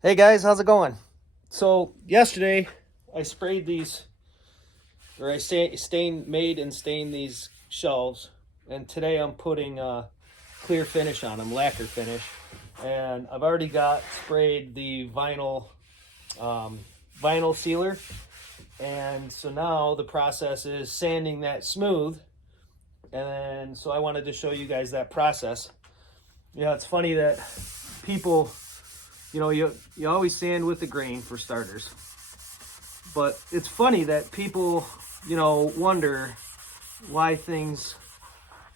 Hey guys, how's it going? So yesterday I sprayed these, or I made and stained these shelves, and today I'm putting clear finish on them, lacquer finish, and I've already got sprayed the vinyl sealer, and so now the process is sanding that smooth, and so I wanted to show you guys that process. Yeah, it's funny that people, you always sand with the grain for starters. But it's funny that people, wonder why things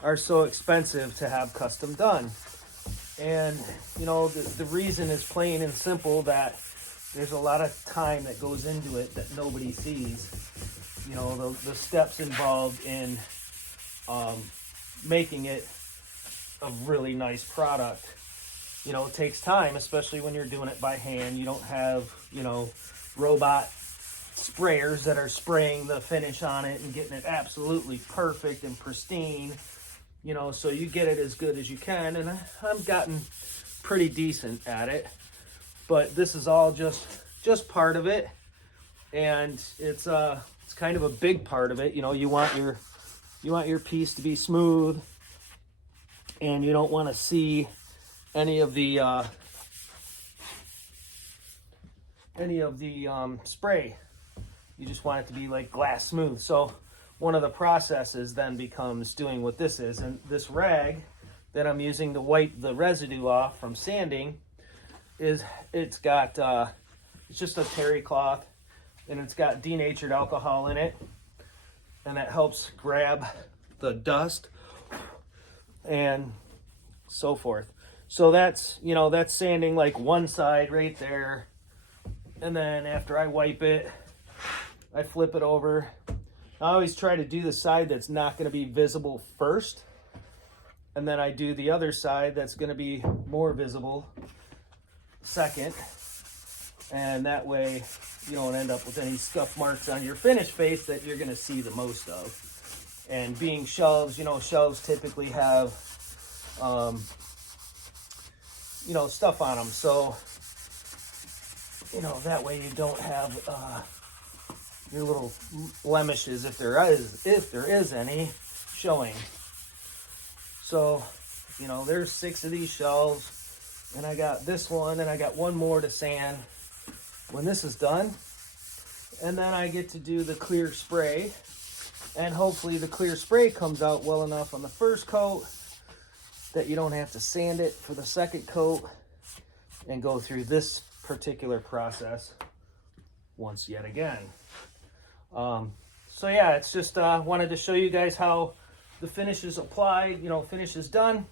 are so expensive to have custom done. And, the reason is plain and simple that there's a lot of time that goes into it that nobody sees. The steps involved in making it a really nice product. It takes time, especially when you're doing it by hand. You don't have, robot sprayers that are spraying the finish on it and getting it absolutely perfect and pristine. So you get it as good as you can, and I've gotten pretty decent at it. But this is all just part of it, and it's kind of a big part of it. You want your piece to be smooth, and you don't want to see any of the spray. You just want it to be like glass smooth. So one of the processes then becomes doing what this is. And this rag that I'm using to wipe the residue off from sanding it's just a terry cloth, and it's got denatured alcohol in it, and that helps grab the dust and so forth. So that's sanding like one side right there. And then after I wipe it, I flip it over. I always try to do the side that's not going to be visible first. And then I do the other side that's going to be more visible second. And that way you don't end up with any scuff marks on your finished face that you're going to see the most of. And being shelves, shelves typically have stuff on them, so that way you don't have your little blemishes, if there is any, showing. So there's 6 of these shelves, and I got this one, and I got one more to sand when this is done, and then I get to do the clear spray, and hopefully the clear spray comes out well enough on the first coat that you don't have to sand it for the second coat and go through this particular process once yet again. So yeah, it's just wanted to show you guys how the finish is applied, finish is done.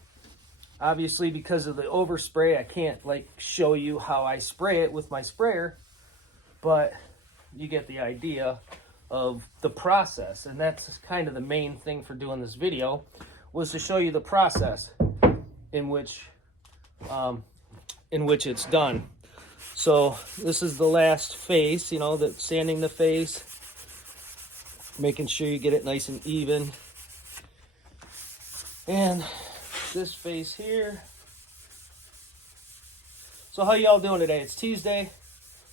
Obviously, because of the overspray, I can't show you how I spray it with my sprayer, but you get the idea of the process, and that's kind of the main thing for doing this video, was to show you the process in which it's done. So this is the last face, that's sanding the face, making sure you get it nice and even. And this face here. So how y'all doing today? It's Tuesday.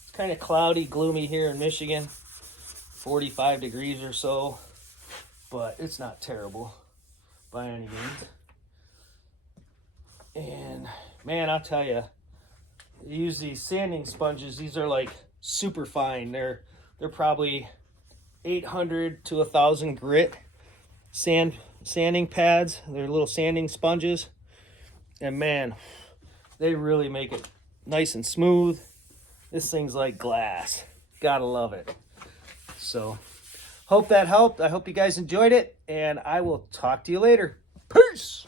It's kind of cloudy, gloomy here in Michigan. 45 degrees or so, but it's not terrible by any means. And man, I'll tell you, use these sanding sponges. These are like super fine. They're probably 800 to 1,000 grit sanding pads. They're little sanding sponges, and man, they really make it nice and smooth. This thing's like glass. Gotta love it. So hope that helped. I hope you guys enjoyed it, and I will talk to you later. Peace.